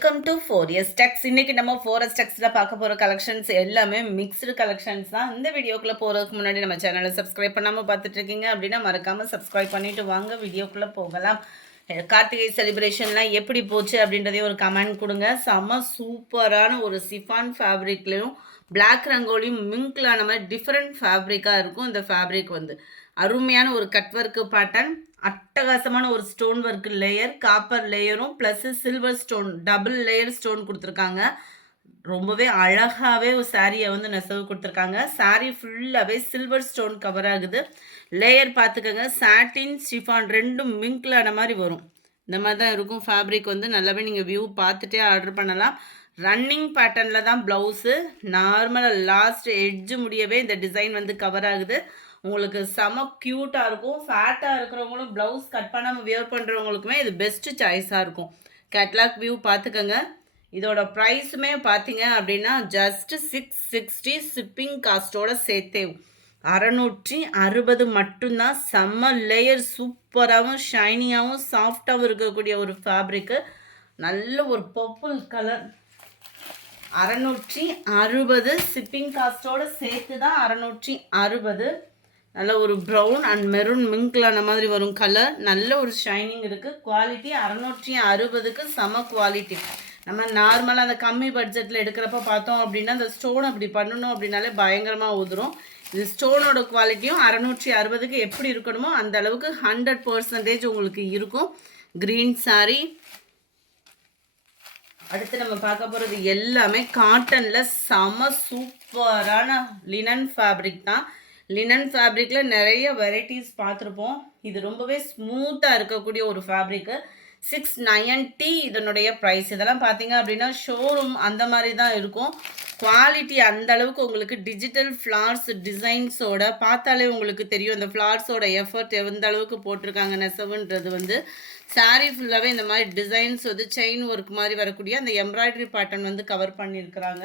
Welcome to 4S Techs. இன்னைக்கு நம்ம 4S Techsல பார்க்க போகிற கலெக்ஷன்ஸ் எல்லாமே மிக்ஸ்டு கலெக்ஷன்ஸ் தான். இந்த வீடியோக்குள்ளே போகிறதுக்கு முன்னாடி நம்ம சேனலை சப்ஸ்கிரைப் பண்ணாமல் பார்த்துட்டு இருக்கீங்க அப்படின்னா மறக்காமல் சப்ஸ்கிரைப் பண்ணிட்டு வாங்க வீடியோக்குள்ளே போகலாம். கார்த்திகை செலிப்ரேஷன்லாம் எப்படி போச்சு அப்படின்றதையும் ஒரு கமெண்ட் கொடுங்க. செம்ம சூப்பரான ஒரு சிஃபான் ஃபேப்ரிக்லையும் பிளாக் ரங்கோலியும் மிங்க்லான மாதிரி டிஃப்ரெண்ட் ஃபேப்ரிக்காக இருக்கும். இந்த ஃபேப்ரிக் வந்து அருமையான ஒரு கட் ஒர்க்கு பேட்டர்ன், அட்டகாசமான ஒரு ஸ்டோன் ஒர்க் லேயர், காப்பர் லேயரும் plus silver stone double layer stone கொடுத்துருக்காங்க. ரொம்பவே அழகாகவே ஒரு சாரியை வந்து நெசவு கொடுத்துருக்காங்க. சாரீ ஃபுல்லாகவே சில்வர் ஸ்டோன் கவர் ஆகுது. லேயர் பார்த்துக்கோங்க, சாட்டின் ஷிஃபான் ரெண்டும் மிங்க்லான மாதிரி வரும். இந்த மாதிரி தான் இருக்கும் ஃபேப்ரிக் வந்து. நல்லாவே நீங்கள் வியூ பார்த்துட்டே ஆர்டர் பண்ணலாம். ரன்னிங் பேட்டர்னில் தான் ப்ளவுஸு. நார்மலாக லாஸ்ட் எட்ஜு முடியவே இந்த டிசைன் வந்து கவர் ஆகுது. உங்களுக்கு செம க்யூட்டாக இருக்கும். ஃபேட்டாக இருக்கிறவங்களும் ப்ளவுஸ் கட் பண்ணாமல் வியர் பண்ணுறவங்களுக்குமே இது பெஸ்ட்டு சாய்ஸாக இருக்கும். கேட்லாக் வியூ பார்த்துக்கோங்க. இதோட ப்ரைஸுமே பார்த்தீங்க அப்படின்னா ஜஸ்ட் 660 ஷிப்பிங் காஸ்ட்டோட சேர்த்தே 660 மட்டும்தான். செம்ம லேயர், சூப்பராகவும் ஷைனியாகவும் சாஃப்டாகவும் இருக்கக்கூடிய ஒரு ஃபேப்ரிக்கு. நல்ல ஒரு பர்பிள் கலர், 660 ஷிப்பிங் காஸ்ட்டோடு சேர்த்து தான் 660. நல்ல ஒரு ப்ரௌன் அண்ட் மெரூன் மிங்க்லான மாதிரி வரும் கலர். நல்ல ஒரு ஷைனிங் இருக்குது. குவாலிட்டி 660க்கு செம குவாலிட்டி. நம்ம நார்மலாக அந்த கம்மி பட்ஜெட்டில் எடுக்கிறப்ப பார்த்தோம் அப்படின்னா அந்த ஸ்டோன் அப்படி பண்ணணும் அப்படின்னாலே பயங்கரமாக ஊதுரும். இது ஸ்டோனோட குவாலிட்டியும் 660க்கு எப்படி இருக்கணுமோ அந்த அளவுக்கு 100% உங்களுக்கு இருக்கும். க்ரீன் சாரீ. அடுத்து நம்ம பார்க்க போகிறது எல்லாமே காட்டனில் செம சூப்பரான லினன் ஃபேப்ரிக் தான். லினன் ஃபேப்ரிக்கில் நிறைய வெரைட்டிஸ் பார்த்துருப்போம். இது ரொம்பவே ஸ்மூத்தாக இருக்கக்கூடிய ஒரு ஃபேப்ரிக்கு. 690 இதனுடைய ப்ரைஸ். இதெல்லாம் பார்த்தீங்க அப்படின்னா ஷோரூம் அந்த மாதிரி தான் இருக்கும். குவாலிட்டி அந்த அளவுக்கு உங்களுக்கு டிஜிட்டல் ஃப்ளார்ஸ் டிசைன்ஸோட பார்த்தாலே உங்களுக்கு தெரியும் அந்த ஃப்ளார்ஸோட எஃபர்ட் எந்த அளவுக்கு போட்டிருக்காங்க நெசவுன்றது வந்து. சாரீ ஃபுல்லாகவே இந்த மாதிரி டிசைன்ஸ் வந்து செயின் ஒர்க் மாதிரி வரக்கூடிய அந்த எம்ப்ராய்டரி பேட்டர்ன் வந்து கவர் பண்ணியிருக்கிறாங்க.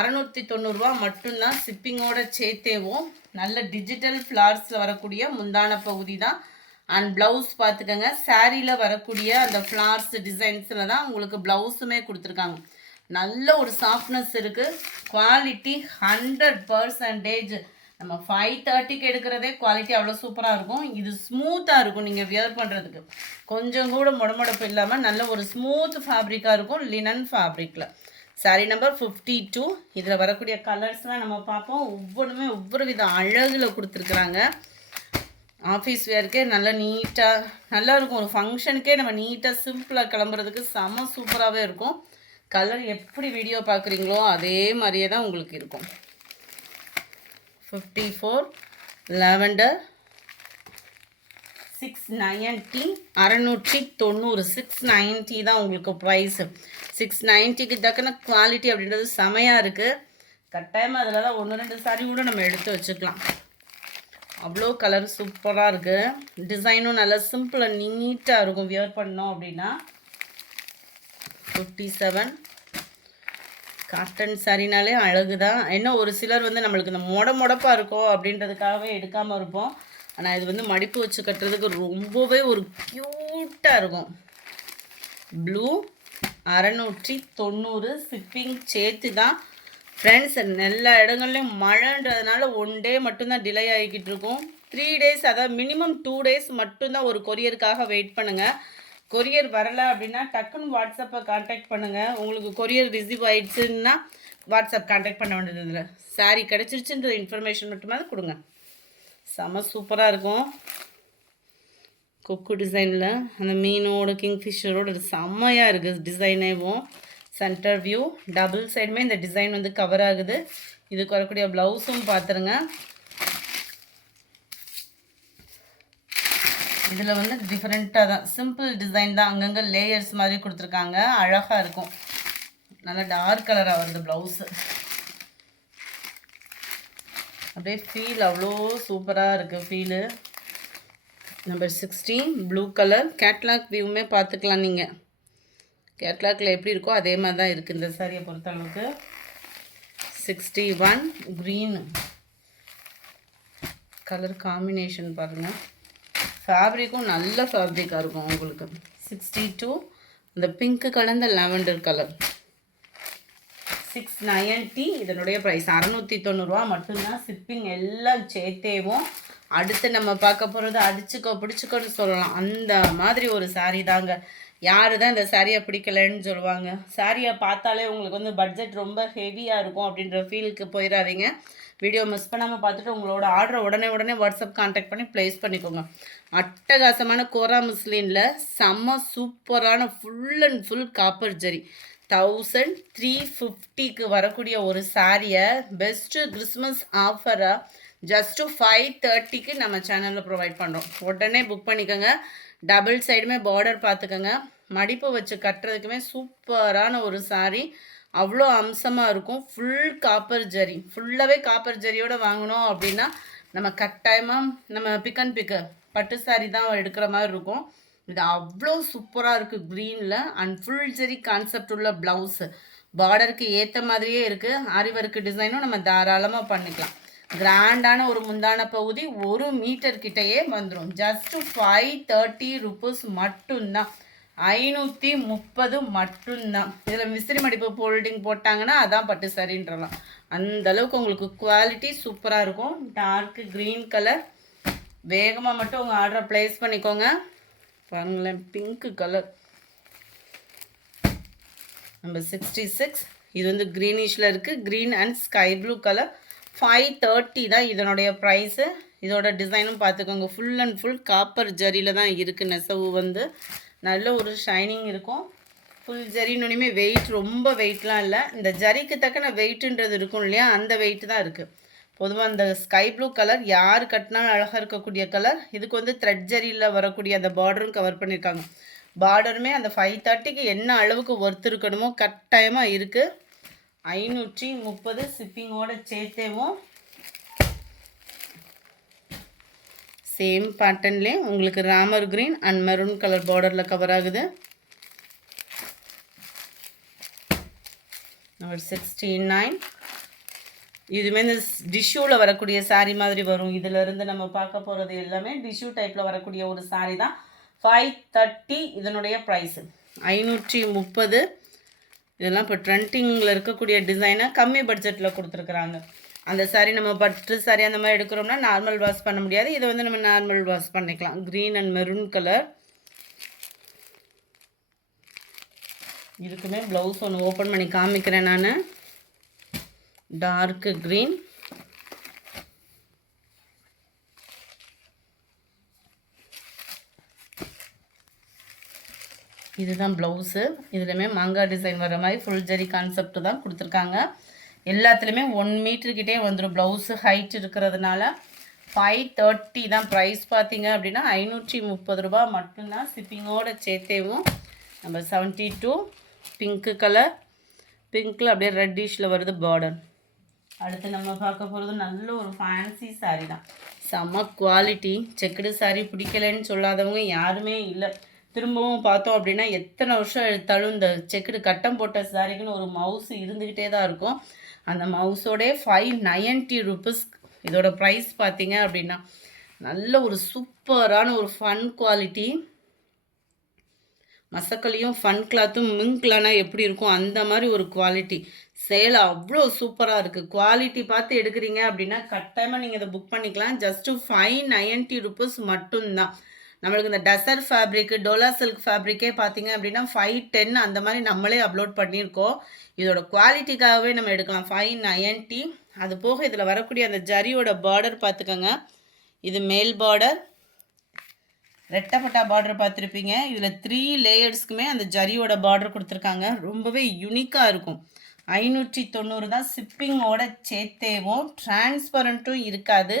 690 மட்டும்தான் ஷிப்பிங்கோட சேர்த்தேவும். நல்ல டிஜிட்டல் ஃப்ளார்ஸில் வரக்கூடிய முந்தான பகுதி தான். அண்ட் ப்ளவுஸ் பார்த்துக்கோங்க, சாரியில் வரக்கூடிய அந்த ஃப்ளார்ஸ் டிசைன்ஸில் தான் உங்களுக்கு ப்ளவுஸுமே கொடுத்துருக்காங்க. நல்ல ஒரு சாஃப்ட்னஸ் இருக்குது. குவாலிட்டி 100%. நம்ம 530க்கு எடுக்கிறதே குவாலிட்டி அவ்வளோ சூப்பராக இருக்கும். இது ஸ்மூத்தாக இருக்கும் நீங்கள் வியர் பண்ணுறதுக்கு. கொஞ்சம் கூட முடமுடப்பு இல்லாமல் நல்ல ஒரு ஸ்மூத் ஃபேப்ரிக்காக இருக்கும் லினன் ஃபேப்ரிக்கில். சாரீ நம்பர் 52. இதில் வரக்கூடிய கலர்ஸ்லாம் நம்ம பார்ப்போம். ஒவ்வொன்றுமே ஒவ்வொரு வித அழகில் கொடுத்துருக்குறாங்க. ஆஃபீஸ் வேர்க்கே நல்லா நீட்டாக நல்லா இருக்கும். ஒரு ஃபங்க்ஷனுக்கே நம்ம நீட்டாக சிம்பிளாக கிளம்புறதுக்கு செம சூப்பராகவே இருக்கும். கலர் எப்படி வீடியோ பார்க்குறீங்களோ அதே மாதிரியே தான் உங்களுக்கு இருக்கும். 54 லாவெண்டர் 690 690 690 தான் உங்களுக்கு ப்ரைஸு. 690க்கு தக்கன குவாலிட்டி அப்படின்றது செமையாக இருக்குது. கட்டாயமாக அதில் தான் 1-2 சாரி கூட நம்ம எடுத்து வச்சுக்கலாம். அவ்வளோ கலர் சூப்பராக இருக்குது. டிசைனும் நல்லா சிம்பிளாக நீட்டாக இருக்கும் வியர் பண்ணோம் அப்படின்னா. 57 காட்டன் சாரினாலே அழகு தான். என்ன ஒரு சிலர் வந்து நம்மளுக்கு இந்த முடப்பாக இருக்கும் அப்படின்றதுக்காகவே எடுக்காமல் இருப்போம். ஆனால் இது வந்து மடிப்பு வச்சு கட்டுறதுக்கு ரொம்பவே ஒரு க்யூட்டாக இருக்கும். ப்ளூ 690 ஷிப்பிங் சேர்த்து தான். ஃப்ரெண்ட்ஸ், எல்லா இடங்கள்லையும் மழைன்றதுனால 1 டே மட்டும்தான் டிலே ஆகிக்கிட்டு இருக்கும். 3 டேஸ், அதாவது மினிமம் 2 டேஸ் மட்டும்தான் ஒரு கொரியருக்காக வெயிட் பண்ணுங்கள். கொரியர் வரலை அப்படின்னா டக்குன்னு வாட்ஸ்அப்பை கான்டாக்ட் பண்ணுங்கள். உங்களுக்கு கொரியர் ரிசீவ் ஆகிடுச்சுன்னா வாட்ஸ்அப் கான்டாக்ட் பண்ண வேண்டியது இல்லை. சாரீ கிடச்சிருச்சுன்ற இன்ஃபர்மேஷன் மட்டுமாவது கொடுங்க. செம சூப்பராக இருக்கும். கொக்கு டிசைனில் அந்த மீனோட கிங்ஃபிஷரோட செம்மையாக இருக்குது டிசைனேவும். சென்டர் வியூ டபுள் சைடுமே இந்த டிசைன் வந்து கவர் ஆகுது. இதுக்கு வரக்கூடிய ப்ளவுஸும் பார்த்துருங்க. இதில் வந்து டிஃப்ரெண்ட்டாக தான் சிம்பிள் டிசைன் தான். அங்கங்கே லேயர்ஸ் மாதிரி கொடுத்துருக்காங்க. அழகாக இருக்கும். நல்லா டார்க் கலராக வருது ப்ளவுஸு. அப்படியே ஃபீல் அவ்வளோ சூப்பராக இருக்குது feel. Number 16 blue colour. Catalogue வியூவுமே பார்த்துக்கலாம் நீங்கள். கேட்லாகில் எப்படி இருக்கோ அதே மாதிரி தான் இருக்குது இந்த சாரியை பொறுத்தளவுக்கு. 61 க்ரீன் கலர் காம்பினேஷன் பாருங்கள். ஃபேப்ரிக்கும் நல்ல ஃபேப்ரிக்காக இருக்கும் உங்களுக்கு. 62 இந்த பிங்க்கு கலந்த லாவெண்டர் கலர் 690. இதனுடைய ப்ரைஸ் 690 மட்டும்தான். ஷிப்பிங் எல்லாம் சேர்த்தேவும். அடுத்து நம்ம பார்க்க போகிறது அடிச்சுக்கோ பிடிச்சிக்கோன்னு சொல்லலாம், அந்த மாதிரி ஒரு சாரீ தாங்க. யார் தான் இந்த சாரியை பிடிக்கலைன்னு சொல்லுவாங்க. சாரியை பார்த்தாலே உங்களுக்கு வந்து பட்ஜெட் ரொம்ப ஹெவியாக இருக்கும் அப்படின்ற ஃபீலுக்கு போயிடாதீங்க. வீடியோ மிஸ் பண்ணாமல் பார்த்துட்டு உங்களோட ஆர்டரை உடனே வாட்ஸ்அப் கான்டாக்ட் பண்ணி ப்ளேஸ் பண்ணிக்கோங்க. அட்டகாசமான கோரா முஸ்லீனில் செம்ம சூப்பரான full and full copper zari 1350க்கு வரக்கூடிய ஒரு சாரியை பெஸ்ட்டு கிறிஸ்மஸ் ஆஃபராக ஜஸ்ட்டு 530க்கு நம்ம சேனலில் ப்ரொவைட் பண்ணுறோம். உடனே புக் பண்ணிக்கோங்க. டபுள் சைடுமே பார்டர் பார்த்துக்கோங்க. மடிப்பு வச்சு கட்டுறதுக்குமே சூப்பரான ஒரு சாரீ, அவ்வளோ அம்சமாக இருக்கும். ஃபுல் காப்பர் ஜரி, ஃபுல்லாகவே காப்பர் ஜரியோடு வாங்கினோம் அப்படின்னா நம்ம கட்டாயமாக நம்ம பிக் அண்ட் பிக்கு பட்டு சாரீ தான் எடுக்கிற மாதிரி இருக்கும். இது அவ்வளோ சூப்பராக இருக்குது க்ரீனில். அண்ட் ஃபுல் ஜரி கான்செப்ட் உள்ள ப்ளவுஸு பார்டருக்கு ஏற்ற மாதிரியே இருக்குது. ஆரி ஒர்க் டிசைனும் நம்ம தாராளமாக பண்ணிக்கலாம். கிராண்டான ஒரு முந்தான பகுதி 1 மீட்டர் கிட்டையே வந்துடும். ஜஸ்ட்டு 530 ருபீஸ் மட்டும்தான். 530 மட்டும்தான். இதில் மிஸ்திரி மடிப்பு ஃபோல்டிங் போட்டாங்கன்னா அதான் பட்டு சரின்றலாம். அந்தளவுக்கு உங்களுக்கு குவாலிட்டி சூப்பராக இருக்கும். Dark green colour. வேகமாக மட்டும் உங்கள் ஆர்டரை ப்ளேஸ் பண்ணிக்கோங்க. பாருங்களேன், பிங்க்கு கலர் நம்பர் 66. இது வந்து க்ரீனிஷில் இருக்குது. Green and sky blue colour. 530 தான் இதனுடைய ப்ரைஸு. இதோட டிசைனும் பார்த்துக்கோங்க. ஃபுல் அண்ட் ஃபுல் காப்பர் ஜரியில் தான் இருக்குது. நெசவு வந்து நல்ல ஒரு ஷைனிங் இருக்கும். ஃபுல் ஜரின்னு வெயிட் ரொம்ப வெயிட்லாம் இல்லை. இந்த ஜரிக்கு தக்கன வெயிட்டுன்றது இருக்கும் இல்லையா, அந்த வெயிட்டு தான் இருக்குது. பொதுவாக அந்த ஸ்கை ப்ளூ கலர் யார் கட்டினாலும் அழகாக இருக்கக்கூடிய கலர். இதுக்கு வந்து த்ரெட் ஜரியில் வரக்கூடிய அந்த பார்டரும் கவர் பண்ணியிருக்காங்க. பார்டருமே அந்த 530க்கு என்ன அளவுக்கு ஒர்த் இருக்கணுமோ கட்டாயமாக இருக்குது. 530 ஷிப்பிங்கோட சேர்த்தேவும். சேம் பேட்டர்ன்லேயே உங்களுக்கு Ramar green and maroon colour பார்டரில் கவர் ஆகுது. நம்பர் 69. இதுவுமே இந்த டிஷ்யூவில் வரக்கூடிய சாரீ மாதிரி வரும். இதிலிருந்து நம்ம பார்க்க போகிறது எல்லாமே டிஷ்யூ டைப்பில் வரக்கூடிய ஒரு சாரீ தான். 530 இதனுடைய ப்ரைஸு. 530. இதெல்லாம் இப்போ ட்ரெண்டிங்கில் இருக்கக்கூடிய டிசைனை கம்மி பட்ஜெட்டில் கொடுத்துருக்குறாங்க. அந்த சாரீ நம்ம பட்டு சாரீ அந்த மாதிரி எடுக்கிறோம்னா நார்மல் வாஷ் பண்ண முடியாது. இதை வந்து நம்ம நார்மல் வாஷ் பண்ணிக்கலாம். Green and maroon colour. இதுக்குமே ப்ளவுஸ் ஒன்று ஓப்பன் பண்ணி காமிக்கிறேன் நான். Dark green. இதுதான் ப்ளவுஸு. இதுலையுமே மாங்காய் டிசைன் வர மாதிரி ஃபுல் ஜரி கான்செப்ட் தான் கொடுத்துருக்காங்க. எல்லாத்துலேயுமே 1 மீட்டருக்கிட்டே வந்துடும். ப்ளவுஸு ஹைட் இருக்கிறதுனால 530 தான் ப்ரைஸ். பார்த்தீங்க அப்படின்னா 530 ரூபா மட்டும்தான். ஷிப்பிங்கோடு சேர்த்தேவும். நம்ம 72 பிங்க்கு கலர். பிங்க்கில் அப்படியே ரெட்டிஷில் வருது பார்டர். அடுத்து நம்ம பார்க்க போகிறது நல்ல ஒரு ஃபேன்சி சாரீ தான். செம்ம குவாலிட்டி. செக்குடு சாரீ பிடிக்கலைன்னு சொல்லாதவங்க யாருமே இல்லை. திரும்பவும் பார்த்தோம் அப்படின்னா எத்தனை வருஷம் எடுத்தாலும் இந்த செக்குடு கட்டம் போட்ட சாரிக்குன்னு ஒரு மவுஸ் இருந்துக்கிட்டே தான் இருக்கும். அந்த மவுஸோடே 590 ருபீஸ் இதோட ப்ரைஸ் பார்த்தீங்க அப்படின்னா. நல்ல ஒரு சூப்பரான ஒரு ஃபன் குவாலிட்டி. மசக்கலையும் ஃபன் கிளாத்தும் மிங்க்லானா எப்படி இருக்கும் அந்த மாதிரி ஒரு குவாலிட்டி. சேலை அவ்வளோ சூப்பராக இருக்குது. குவாலிட்டி பார்த்து எடுக்கிறீங்க அப்படின்னா கட்டாயமாக நீங்கள் இதை புக் பண்ணிக்கலாம். ஜஸ்ட்டு 590 ருபீஸ் மட்டும்தான். நம்மளுக்கு இந்த டசர் ஃபேப்ரிக்கு டோலா சில்க் ஃபேப்ரிக்கே பார்த்தீங்க அப்படின்னா 510 அந்த மாதிரி நம்மளே அப்லோட் பண்ணியிருக்கோம். இதோட குவாலிட்டிக்காகவே நம்ம எடுக்கலாம். 590. அது போக இதில் வரக்கூடிய அந்த ஜரியோட பார்டர் பார்த்துக்கோங்க. இது மேல் பார்டர். ரெட்டப்பட்டா பார்டர் பார்த்துருப்பீங்க. இதில் 3 லேயர்ஸ்க்குமே அந்த ஜரியோட பார்டர் கொடுத்துருக்காங்க. ரொம்பவே யூனிக்காக இருக்கும். 590 தான். ஷிப்பிங்கோட சேர்த்தேவும். டிரான்ஸ்பரண்ட்டும் இருக்காது.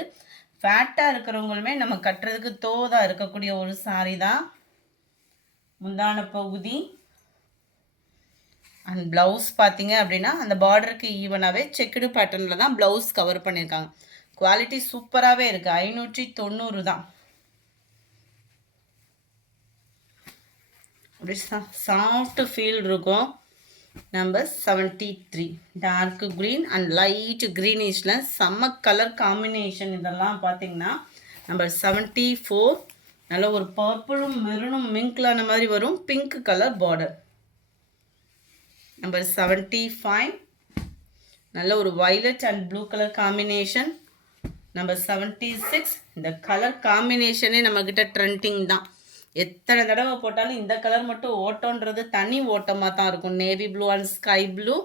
ஃபேட்டாக இருக்கிறவங்களுமே நம்ம கட்டுறதுக்கு தோதாக இருக்கக்கூடிய ஒரு சாரீ தான். முந்தான பகுதி அண்ட் ப்ளவுஸ் பார்த்தீங்க அப்படின்னா அந்த பார்டருக்கு ஈவனாகவே செக்குடு பேட்டர்னில் தான் ப்ளவுஸ் கவர் பண்ணியிருக்காங்க. குவாலிட்டி சூப்பராகவே இருக்குது. 590 தான். அப்படி சாஃப்ட் ஃபீல் இருக்கும். Number 73 dark green and light க்ரீனிஷில் செம்ம கலர் காம்பினேஷன். இதெல்லாம் பார்த்தீங்கன்னா நம்பர் 74 நல்ல ஒரு பர்பிளும் மெரூனும் மிங்க்லான மாதிரி வரும். Pink colour border. நம்பர் 75 நல்ல ஒரு violet and blue colour combination. Number 76 இந்த கலர் காம்பினேஷனே நம்மக்கிட்ட ட்ரெண்டிங் தான். எத்தனை தடவை போட்டாலும் இந்த கலர் மட்டும் ஓட்டோன்றது தனி ஓட்டமாக தான் இருக்கும். Navy blue and sky blue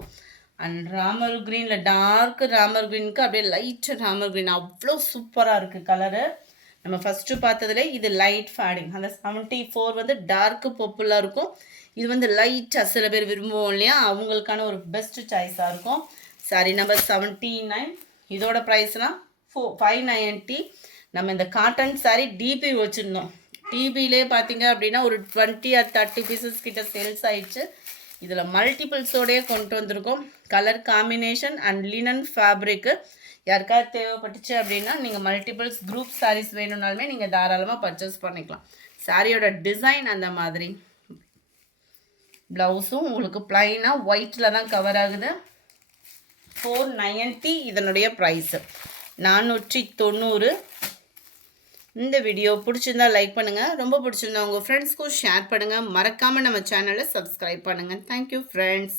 and Ramar க்ரீனில் டார்க் ராமர் க்ரீனுக்கு அப்படியே லைட் ராமர் க்ரீன் அவ்வளோ சூப்பராக இருக்குது கலரு. நம்ம ஃபஸ்ட்டு பார்த்ததுலே இது லைட் ஃபேடிங். அந்த 74 வந்து டார்க்கு பர்பிளாக இருக்கும். இது வந்து லைட்டாக சில பேர் விரும்புவோம் இல்லையா, அவங்களுக்கான ஒரு பெஸ்ட்டு சாய்ஸாக இருக்கும். சாரி நம்பர் 79 இதோட ப்ரைஸ்னால் 590. நம்ம இந்த காட்டன் சாரி டிபி வச்சுருந்தோம். டிபிலே பார்த்தீங்க அப்படின்னா ஒரு 20 or 30 பீசஸ் கிட்ட சேல்ஸ் ஆயிடுச்சு. இதில் மல்டிபிள்ஸோடையே கொண்டு வந்திருக்கோம். Colour combination and linen fabric யாருக்காவது தேவைப்பட்டுச்சு அப்படின்னா நீங்கள் மல்டிபிள்ஸ் குரூப் சாரீஸ் வேணும்னாலுமே நீங்கள் தாராளமாக பர்ச்சேஸ் பண்ணிக்கலாம். சாரியோட டிசைன் அந்த மாதிரி. ப்ளவுஸும் உங்களுக்கு ப்ளைனாக ஒயிட்டில் தான் கவர் ஆகுது. 490 இதனுடைய ப்ரைஸு 490. இந்த வீடியோ பிடிச்சிருந்தா லைக் பண்ணுங்கள். ரொம்ப பிடிச்சிருந்தா உங்கள் ஃப்ரெண்ட்ஸ்க்கும் ஷேர் பண்ணுங்கள். மறக்காமல் நம்ம சேனலை சப்ஸ்கிரைப் பண்ணுங்கள். Thank you friends.